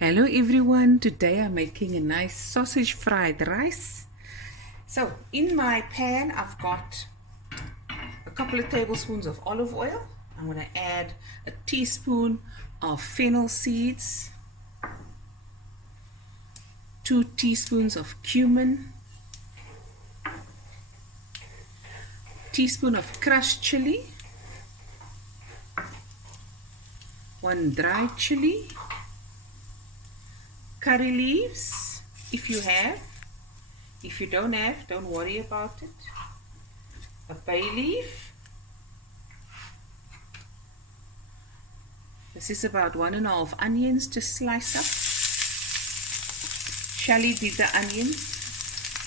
Hello everyone, today I'm making a nice sausage fried rice. So in my pan I've got a couple of tablespoons of olive oil. I'm going to add a teaspoon of fennel seeds, 2 teaspoons of cumin, teaspoon of crushed chili, 1 dried chili, curry leaves if you have. If you don't have, don't worry about it. A bay leaf. This is about 1½ onions to slice up. Shelly did the onions.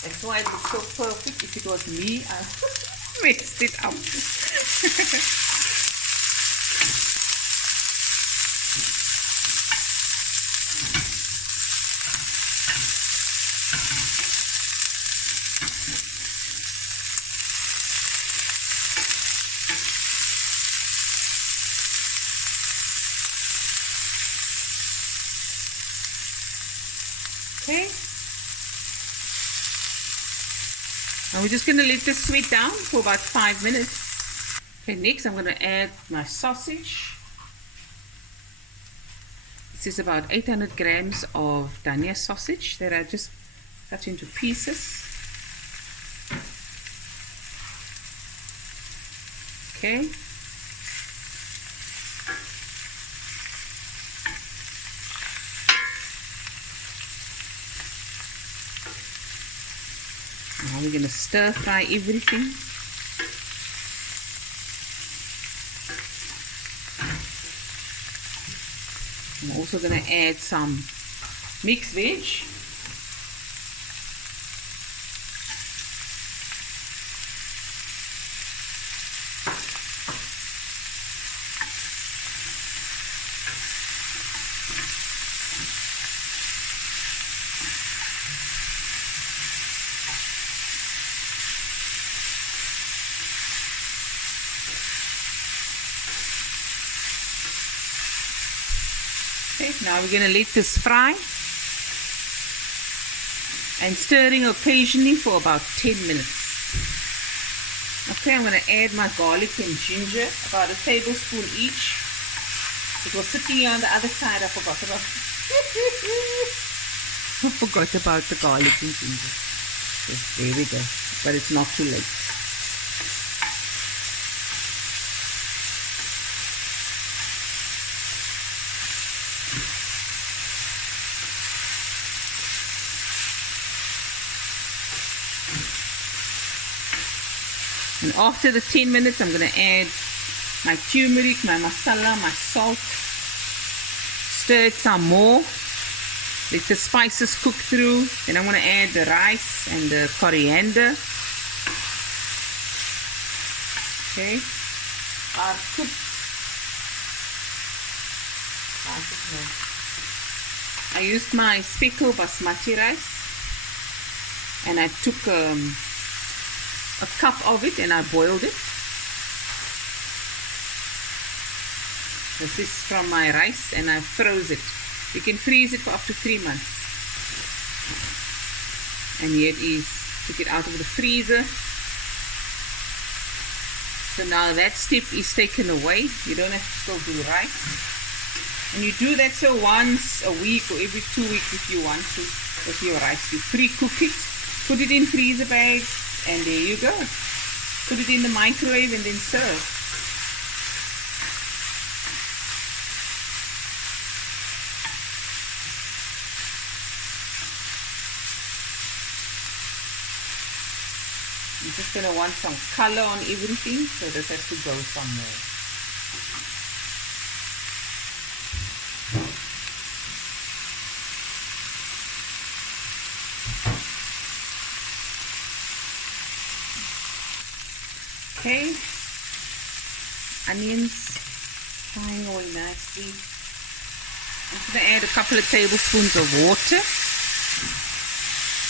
That's why it looks so perfect. If it was me, I mixed it up. Okay, and we're just going to let this sweat down for about 5 minutes. Okay, next I'm going to add my sausage. This is about 800 grams of Dania sausage that I just cut into pieces. Okay. Now we're going to stir fry everything. I'm also going to add some mixed veg. Okay, now we're going to let this fry and stirring occasionally for about 10 minutes. Okay, I'm going to add my garlic and ginger, about a tablespoon each. It was sitting here on the other side. I forgot about the garlic and ginger. Yes, there we go. But it's not too late. And after the 10 minutes, I'm going to add my turmeric, my masala, my salt. Stir it some more. Let the spices cook through. Then I'm going to add the rice and the coriander. Okay. I've cooked. I used my speckle basmati rice. And I took a cup of it and I boiled it. This is from my rice and I froze it. You can freeze it for up to 3 months. And here it is. Took it out of the freezer. So now that step is taken away. You don't have to still do rice. And you do that so once a week or every 2 weeks if you want to with your rice. You pre-cook it, put it in freezer bags, and there you go. Put it in the microwave and then serve. You're just going to want some color on everything, so this has to go some more. Okay, onions frying away nicely. I'm just going to add a couple of tablespoons of water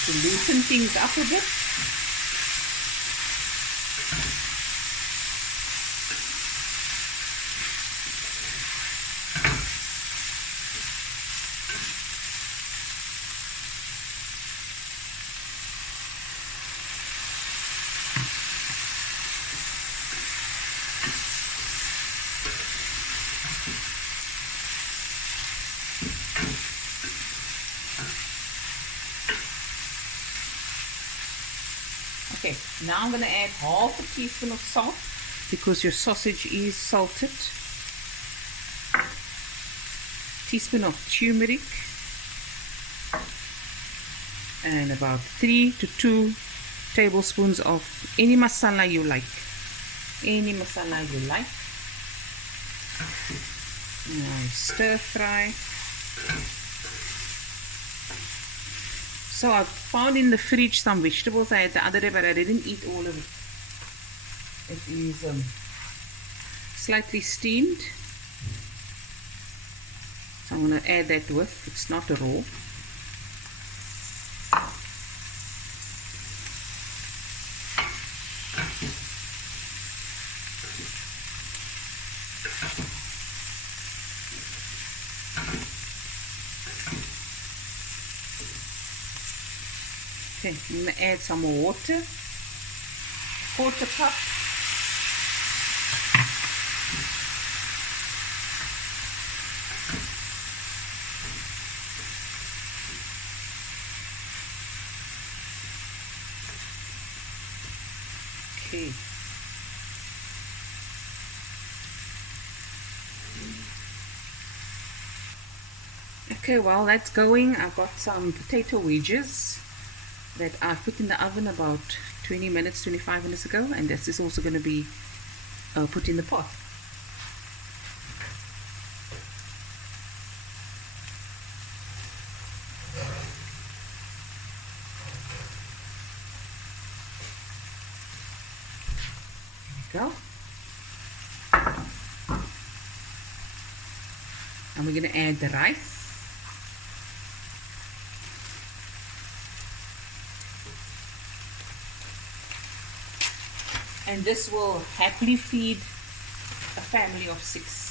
to loosen things up a bit. Okay, now I'm going to add half a teaspoon of salt because your sausage is salted. Teaspoon of turmeric. And about 3 to 2 tablespoons of any masala you like. Any masala you like. Now stir fry. So I found in the fridge some vegetables I had the other day, but I didn't eat all of it. It is slightly steamed. So I'm going to add that with. It's not raw. Okay, I'm going to add some more water, 1/4 cup. Okay. Okay, while that's going, I've got some potato wedges that I've put in the oven about 20 minutes, 25 minutes ago, and this is also going to be put in the pot. There we go. And we're going to add the rice. And this will happily feed a family of 6.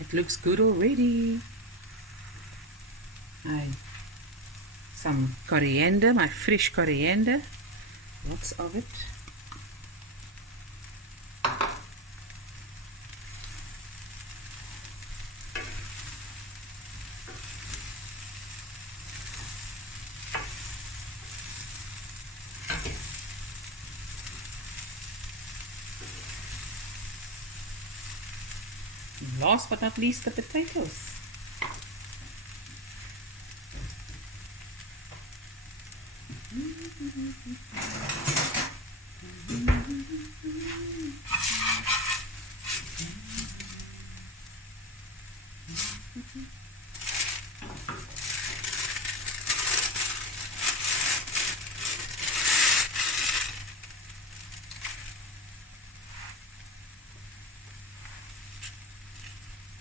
It looks good already. Some coriander, my fresh coriander, lots of it. And last but not least, the potatoes.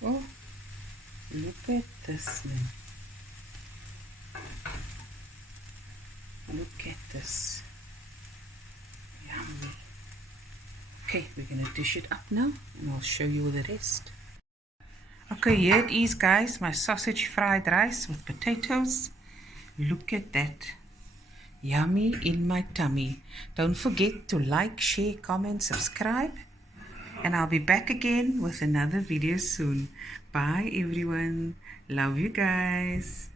Oh, look at this, man. Look at this. Yummy. Okay, we're going to dish it up now and I'll show you the rest. Okay, here it is, guys. My sausage fried rice with potatoes. Look at that. Yummy in my tummy. Don't forget to like, share, comment, subscribe. And I'll be back again with another video soon. Bye, everyone. Love you guys.